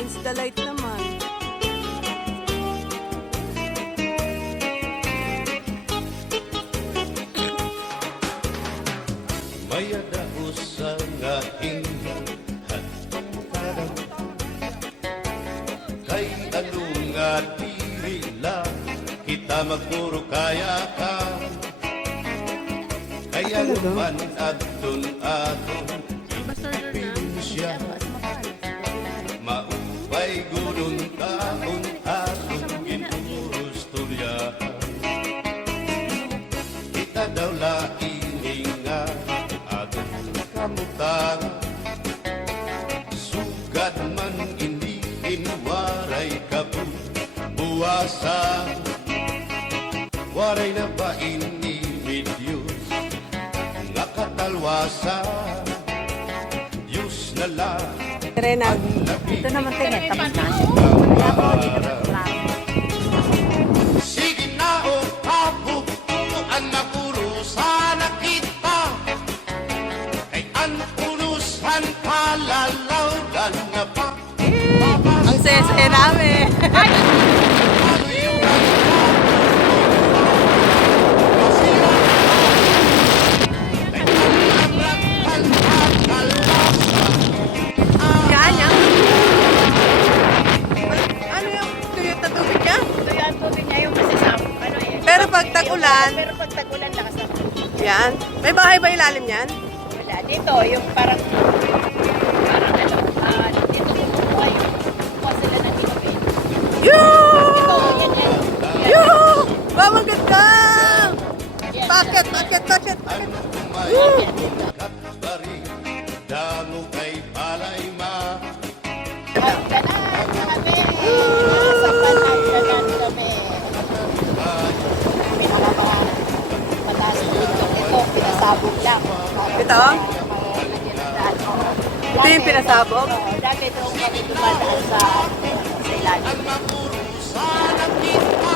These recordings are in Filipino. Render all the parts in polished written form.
against the light naman. Maya daos sa ngahing hatong kay ano nga dirila kita magpuro kaya ka kaya naman adun siya maupay gudon taon aton ginuros tulyahan kita daw laing nga kamutan sugad man hindi inwaray kabuwasan waray na ba ini Diyos nga katalwasan Diyos na lang Renal, Ito naman tingin, tapos na. sige na o kabukuan na puro sana kita kay ang punusan palalawgan na pa ang sese namin. Yan, yan. Ano yung tuyot na tubig niya? Ito yung tubig niya yung masasama. Ano eh. Pero pag tag-ulan, Pero pag tag-ulan, lakas na. yan. May bahay ba ilalim yan? Wala. Dito, yung parang ano, dito kumukuha yung kumukuha sila ng inubin. Yoo! Ito, yan, yan. Yoo! Wow, ang ganda! Yan, Bakit? yan. Bakit? Bakit? ang umay Yan, dito. katbari damo kay palay ma Ganan kami. Sa panay, ganan kami. Kami nakapaan. Pataas dito. Ito, pinasabog lang. Ito? Ito yung pinasabog? Oo, dati doon kami dumadaan sa ilalim. mapurusan ang kita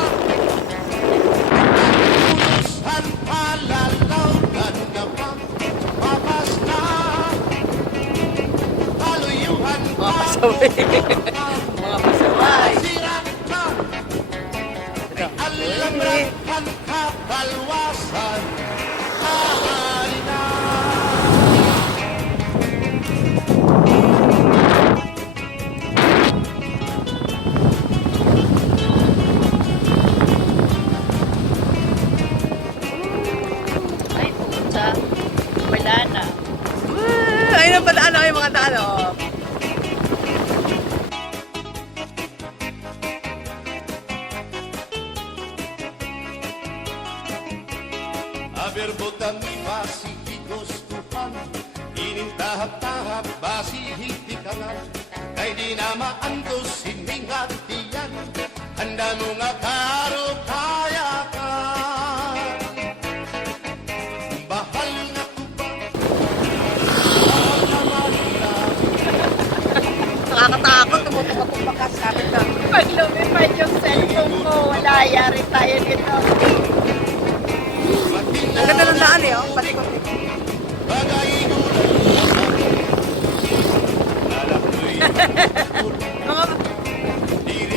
punusan palalawgan na pa papas na kaluyuhan Mga pasaway. Mga pasaway. sira ka Ito. alamrakan kabalwasan ahari na Ay, puta. Wala na. Ayun ang pala, ano yung mga daan, oh. Aberbotan mi basihigos tuhan ining tahap-tahap basihig kanal kay di na maantos sining hatiyan handa mo nga karo kaya ka bahal nga tuba bahal na mahirap Nakakatakot, tumutok-tutok ka, sabi ka. Pag lumipad yung cellphone ko, wala. Yari tayo dito. Ang ganda ng daan eh, oh. Patikot eh. bagay gulat alak mo'y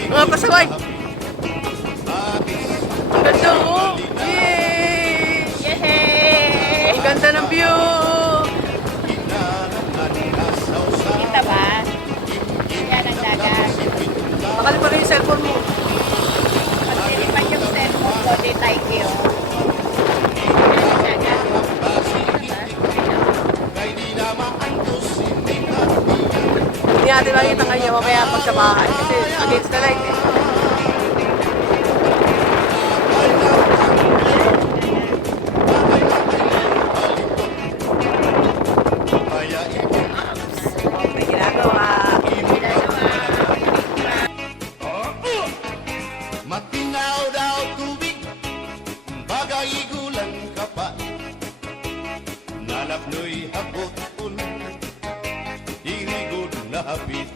Mga pasaway. Ang ganda, oh. Yay! Yehey! Ang ganda ng view. Kita ba? Yan ang dagat. Bakal pa rin yung cellphone mo. Pag nilipad yung cellphone ko, di tayo kayo. Yan ang dagat. Hindi natin makikita ngayon mamaya pag sa bahay. Kasi against the light eh. May ginagawa. Matinaw daw tubig, bagay gulan ka pa. Nalapnoy habot irigod na hapit.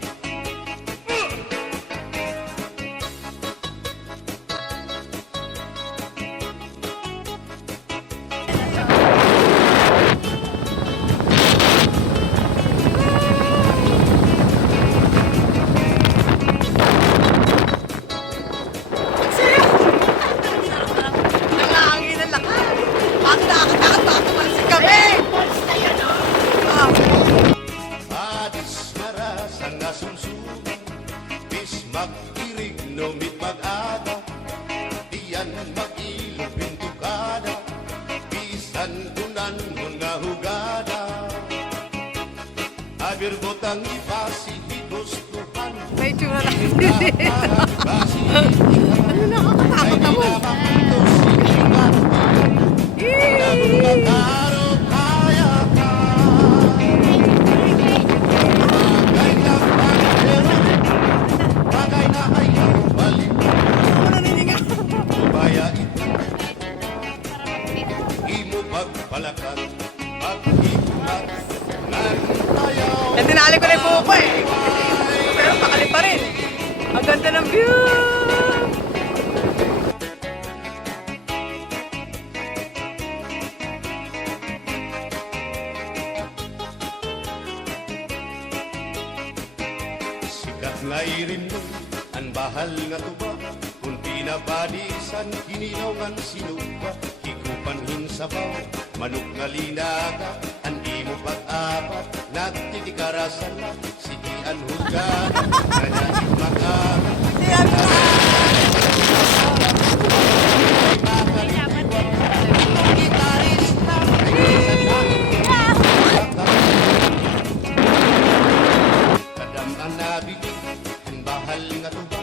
Mag-irig numit mag-aga, diyan mag-ilog pintukada, bisan kunan mo nga hugada. Abir botang ipasi higustuhan, May tsura na. basi Ano nakakatakot naman? Magkaro kaya ka, bagay na pangero, bagay na ayaw balik. Ano ninigaw? Baya ito, imo pagpalakan, pag-imat, nantayaw. Yan, tinali ko na yung buko eh. Pero pakali pa rin. Ang ganda ng view! Sikat nga irin mo, ang bahal nga tuba, kung pinabadisan, kininawan sinuba, hikupan hinsabaw, manok nga linaga, ang di mo pag-apat, nagtitikarasan na, sige ang hugada, kanyang mag-agat. Kadam ang nabili, ang bahal nga tuba,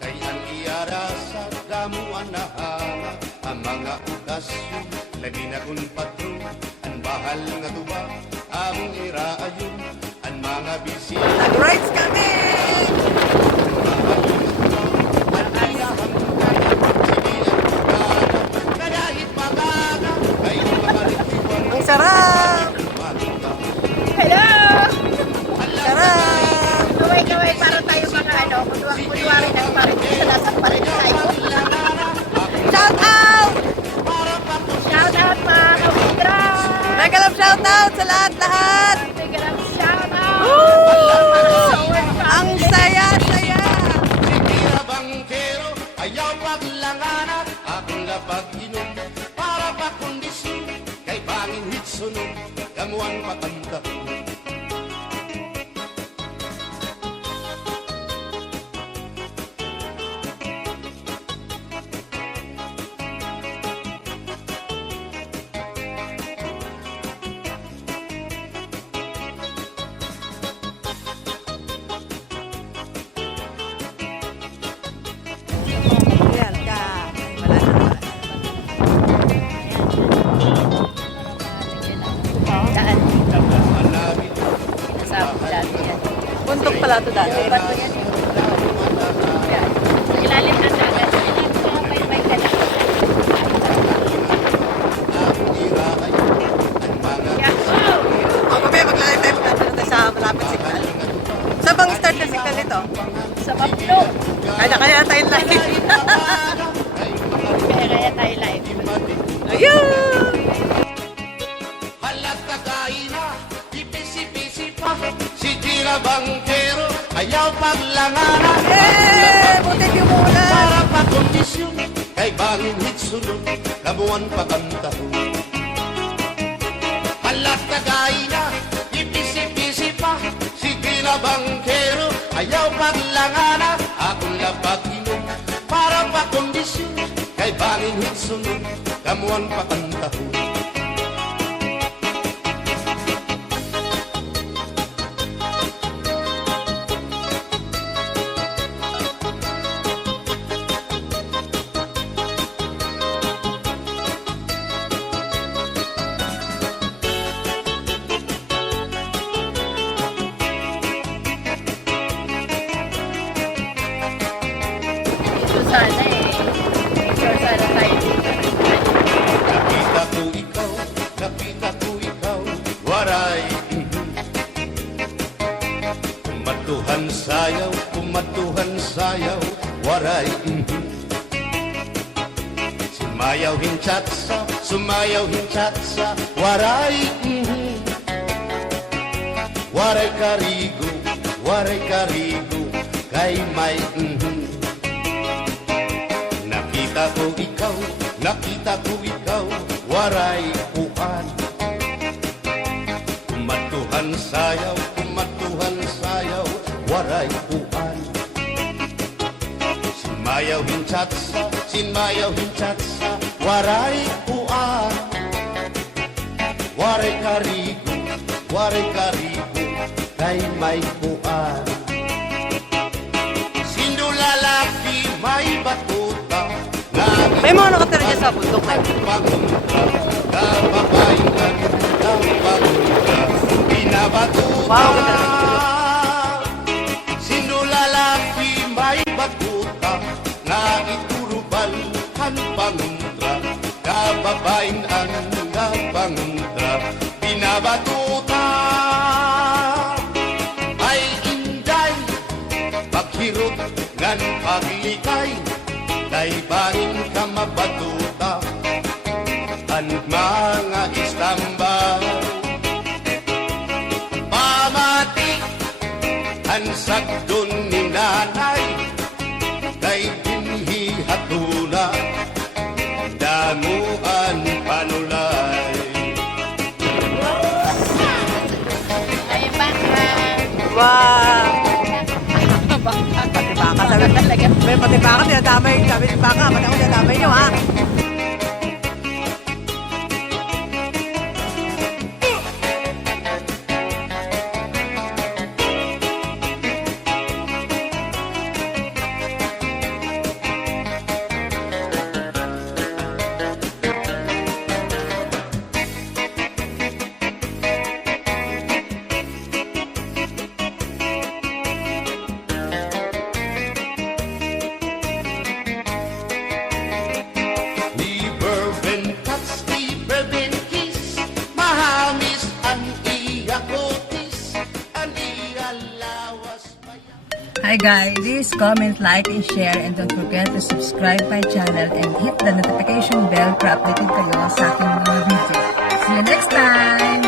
kay ang iara sa damuan na hanga, ang mga ukasyon, lagi na kung patron, ang bahal nga tuba, ang iraayon, ang mga bisita. Nag-rides kami! Ang sarap! Hello! Sarap! Kaway-kaway para tayo mga ano, kunwari ng marites sa lasang marites tayo. Shout out! Shout out mga kabidra! Mega love shout out sa lahat-lahat! Bigyan ng shout out! Ang saya-saya! Sikira bangkero, ayaw paglanganan, akong lapag inom, para pa kondisyon, kay bangin hitsunog, kamuan patanda. Ayan ka. Wala na naman. Daan. Hanapin, Sa dati yan. Bundok pala ito dati. Bato yan eh. Yan. Ilalim ng dagat. May dagat. ang iraay, ang mga Yahoo! O, mamaya maglalay tayo tayo sa malapit signal. Saan bang start na signal nito? Sa Maplo. Kaya kaya tayo live. Kaya tayo live. Ayun! halat kakain na, ipisi-pisi pa, si Tira Bangkero, ayaw paglanganan, Buti di muna! para pa kondisyon, kay bangin hitsunod, kamuan pa kantaho. Halat kakain na, ipisi-pisi pa, si Tira Bangkero, ayaw paglanganan, akong lapag inom, para pa kondisyon, kay bangin hitsunod, kamuan pa kantaho. Dito sana eh. Picture sana tayo dito. Nakita ko ikaw, waray. Kumatuhan sayaw, waray. Sumayaw hinchatsa, waray. Waray karigo, kay may Nakita ko ikaw, waray uan. Kumatuhan sayaw, waray uan. Mayaw hinchatsa, sin mayaw hinchatsa, waray uan. Waray karigo, kay may uan. Sindo lalaki, may batuta, May mga nakatira dyan sa bundok na yun. Kababayan, binabatuta. Wow, ganda. Sindo lalaki, may batuta, na iturubal ang panguntra. Kababayan ang panguntra, binabatuta. Ay inday, paghirot ngan paglikay, daybahin ka mabatuta, ang mga istambay. Pamati, ang sakdon ni nanay, kay binhi hatuna, damuan panulay. Ayun baka. Wow! Baka. Pati baka sabi. Talaga. May pati baka, dinadamay. Sabi ni baka, pati ako dinadamay nyo, ha? Never been touched, never been kissed, mahamis ang iyakotis, ang iyalawas maya. Hi guys, please comment, like, and share, and don't forget to subscribe my channel and hit the notification bell para updated kayo sa aking mga video. See you next time!